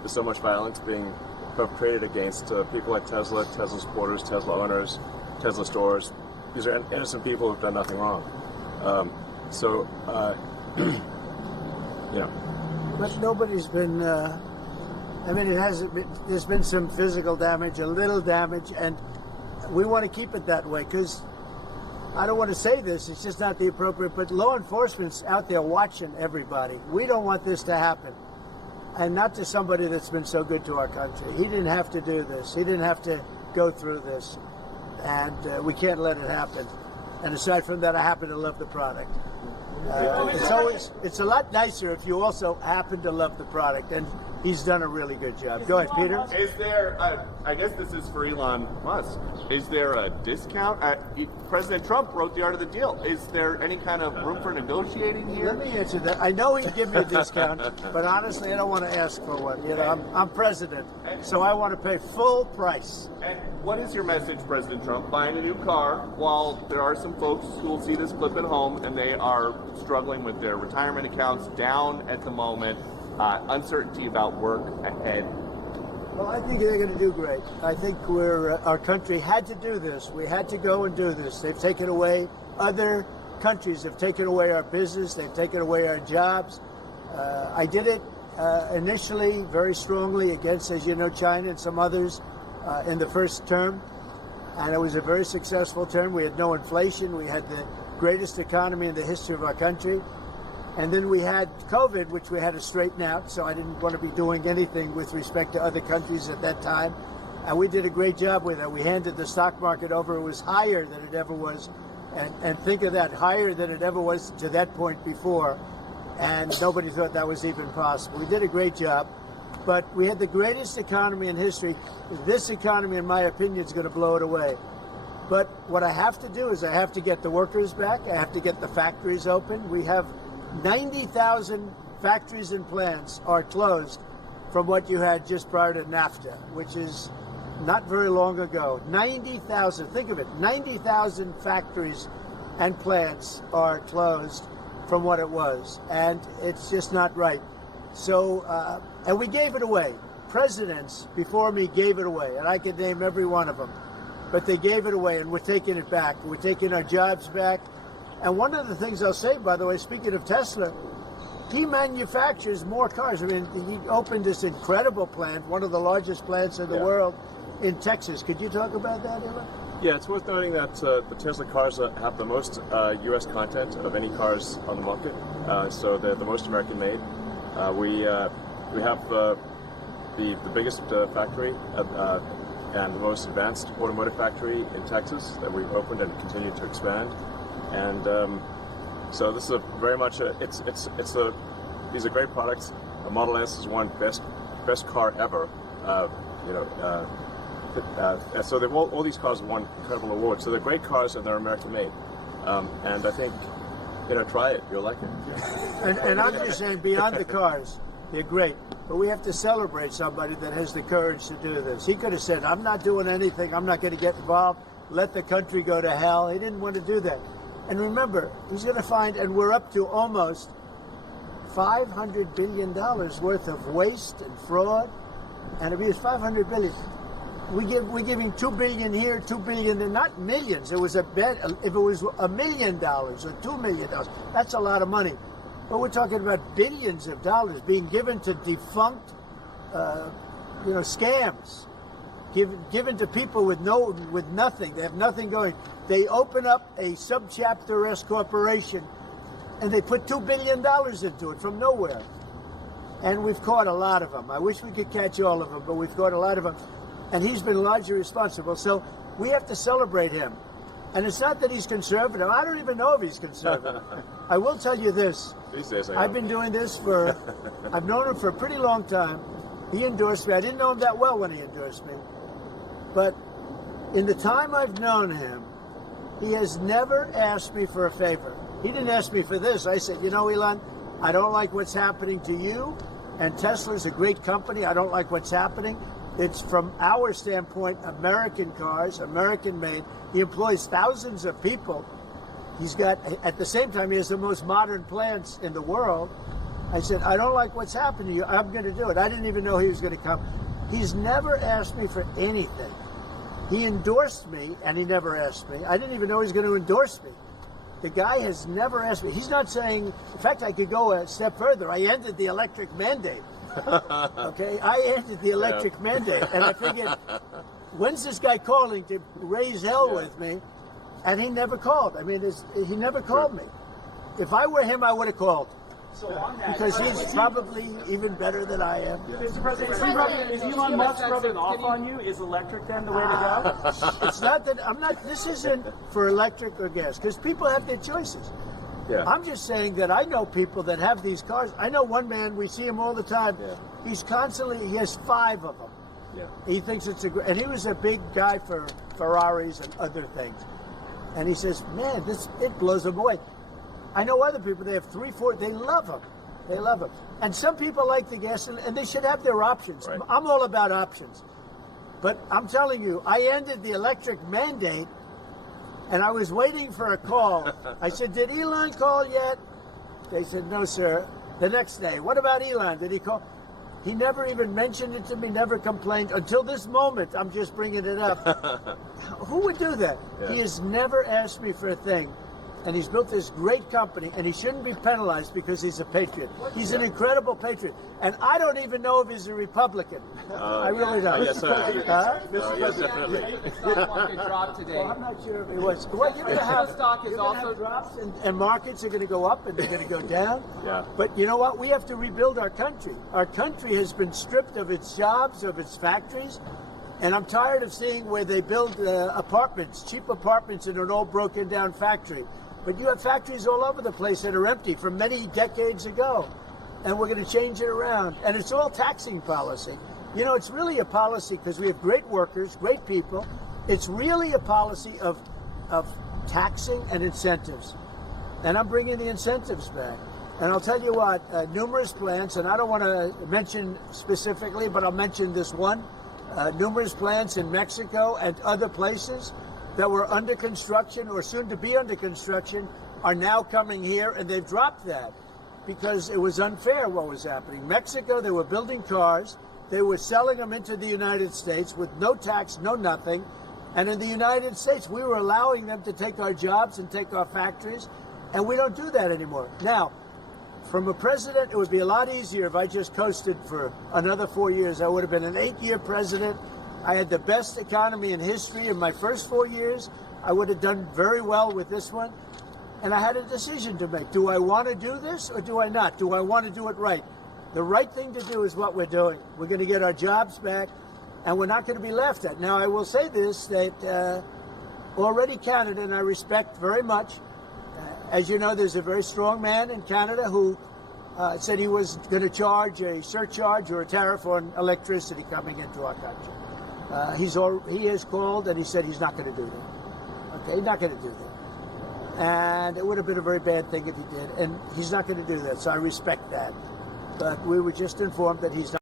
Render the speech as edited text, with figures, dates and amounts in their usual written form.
there's so much violence being perpetrated against people like Tesla, Tesla supporters, Tesla owners, Tesla stores. These are innocent people who've done nothing wrong. But nobody's been. I mean, there's been some physical damage, a little damage, and we want to keep it that way because I don't want to say this, it's just not the appropriate, but law enforcement's out there watching everybody. We don't want this to happen. And not to somebody that's been so good to our country. He didn't have to do this. He didn't have to go through this. And we can't let it happen. And aside from that, I happen to love the product. It's a lot nicer if you also happen to love the product. And he's done a really good job. Go ahead, Peter. Is there, I guess this is for Elon Musk, is there a discount? President Trump wrote the art of the deal. Is there any kind of room for negotiating here? Let me answer that. I know he'd give me a discount, but honestly, I don't want to ask for one. You know, I'm president, so I want to pay full price. And what is your message, President Trump? Buying a new car while there are some folks who will see this clip at home and they are struggling with their retirement accounts down at the moment. Uncertainty about work ahead. Well, I think they're going to do great. I think our country had to do this. We had to go and do this. They've taken away, other countries have taken away our business. They've taken away our jobs. I did it initially very strongly against, as you know, China and some others in the first term. And it was a very successful term. We had no inflation. We had the greatest economy in the history of our country. And then we had COVID, which we had to straighten out, so I didn't want to be doing anything with respect to other countries at that time. And we did a great job with it. We handed the stock market over. It was higher than it ever was. And think of that, higher than it ever was to that point before. And nobody thought that was even possible. We did a great job. But we had the greatest economy in history. This economy, in my opinion, is going to blow it away. But what I have to do is I have to get the workers back. I have to get the factories open. We have 90,000 factories and plants are closed from what you had just prior to NAFTA, which is not very long ago. 90,000, think of it, 90,000 factories and plants are closed from what it was, and it's just not right. So, and we gave it away. Presidents before me gave it away, and I could name every one of them, but they gave it away, and we're taking it back. We're taking our jobs back. And one of the things I'll say, by the way, speaking of Tesla, he manufactures more cars. I mean, he opened this incredible plant, one of the largest plants in the world, in Texas. Could you talk about that, Elon? Yeah, it's worth noting that the Tesla cars have the most U.S. content of any cars on the market, so they're the most American made. We have the biggest factory and the most advanced automotive factory in Texas that we've opened and continue to expand. And so this is very much these are great products. The Model S is one best car ever. So they've all these cars have won incredible awards. So they're great cars and they're American made. And I think try it, you'll like it. And I'm just saying, beyond the cars, they're great. But we have to celebrate somebody that has the courage to do this. He could have said, "I'm not doing anything. I'm not going to get involved. Let the country go to hell." He didn't want to do that. And remember, he's going to find, and we're up to almost $500 billion worth of waste and fraud and abuse. $500 billion. We give him $2 billion here, $2 billion there, not millions. It was a bet. If it was $1 million or $2 million, that's a lot of money. But we're talking about billions of dollars being given to defunct, scams. Given to people with nothing. They have nothing going. They open up a subchapter S corporation and they put $2 billion into it from nowhere. And we've caught a lot of them. I wish we could catch all of them, but we've caught a lot of them. And he's been largely responsible. So we have to celebrate him. And it's not that he's conservative. I don't even know if he's conservative. I will tell you this. These days I've been doing this I've known him for a pretty long time. He endorsed me. I didn't know him that well when he endorsed me. But in the time I've known him, he has never asked me for a favor. He didn't ask me for this. I said, Elon, I don't like what's happening to you. And Tesla's a great company. I don't like what's happening. It's, from our standpoint, American cars, American made. He employs thousands of people. He's got, at the same time, he has the most modern plants in the world. I said, I don't like what's happened to you. I'm going to do it. I didn't even know he was going to come. He's never asked me for anything. He endorsed me, and he never asked me. I didn't even know he was going to endorse me. The guy has never asked me. He's not saying, in fact, I could go a step further. I ended the electric mandate. Okay, I ended the electric mandate, and I figured, when's this guy calling to raise hell with me? And he never called. I mean, he never called me. If I were him, I would have called. So on that, Because he's probably even better than I am. Mr. President, is Elon Musk rubbing off on you? Is electric then the way to go? It's not that I'm not. This isn't for electric or gas, because people have their choices. Yeah. I'm just saying that I know people that have these cars. I know one man. We see him all the time. Yeah. He's constantly. He has 5 of them. Yeah. He thinks it's a great. And he was a big guy for Ferraris and other things. And he says, "Man, it blows him away." I know other people. They have 3, 4. They love them. They love them. And some people like the gas, and they should have their options. Right. I'm all about options. But I'm telling you, I ended the electric mandate, and I was waiting for a call. I said, "Did Elon call yet?" They said, "No, sir." The next day, "What about Elon? Did he call?" He never even mentioned it to me, never complained. Until this moment, I'm just bringing it up. Who would do that? Yeah. He has never asked me for a thing. And he's built this great company, and he shouldn't be penalized because he's a patriot. He's an incredible patriot. And I don't even know if he's a Republican. I really don't. Yes, sir. Yes, definitely. Stock market dropped today. Well, I'm not sure if he was. Well, you're going to have, Stock is you're gonna also- have drops, and markets are going to go up and they're going to go down. Yeah. But you know what? We have to rebuild our country. Our country has been stripped of its jobs, of its factories. And I'm tired of seeing where they build apartments, cheap apartments in an old broken down factory. But you have factories all over the place that are empty from many decades ago. And we're going to change it around. And it's all taxing policy. You know, it's really a policy because we have great workers, great people. It's really a policy of taxing and incentives. And I'm bringing the incentives back. And I'll tell you what, numerous plants, and I don't want to mention specifically, but I'll mention this one, numerous plants in Mexico and other places that were under construction or soon to be under construction are now coming here, and they've dropped that because it was unfair what was happening. Mexico, they were building cars, they were selling them into the United States with no tax, no nothing, and in the United States, we were allowing them to take our jobs and take our factories, and we don't do that anymore. Now, from a president, it would be a lot easier if I just coasted for another 4 years. I would have been an 8-year president. I had the best economy in history in my first 4 years. I would have done very well with this one. And I had a decision to make. Do I want to do this or do I not? Do I want to do it right? The right thing to do is what we're doing. We're going to get our jobs back, and we're not going to be laughed at. Now, I will say this, that already Canada, and I respect very much, as you know, there's a very strong man in Canada who said he was going to charge a surcharge or a tariff on electricity coming into our country. He has called and he said he's not going to do that. Okay, he's not going to do that. And it would have been a very bad thing if he did. And he's not going to do that, so I respect that. But we were just informed that he's not.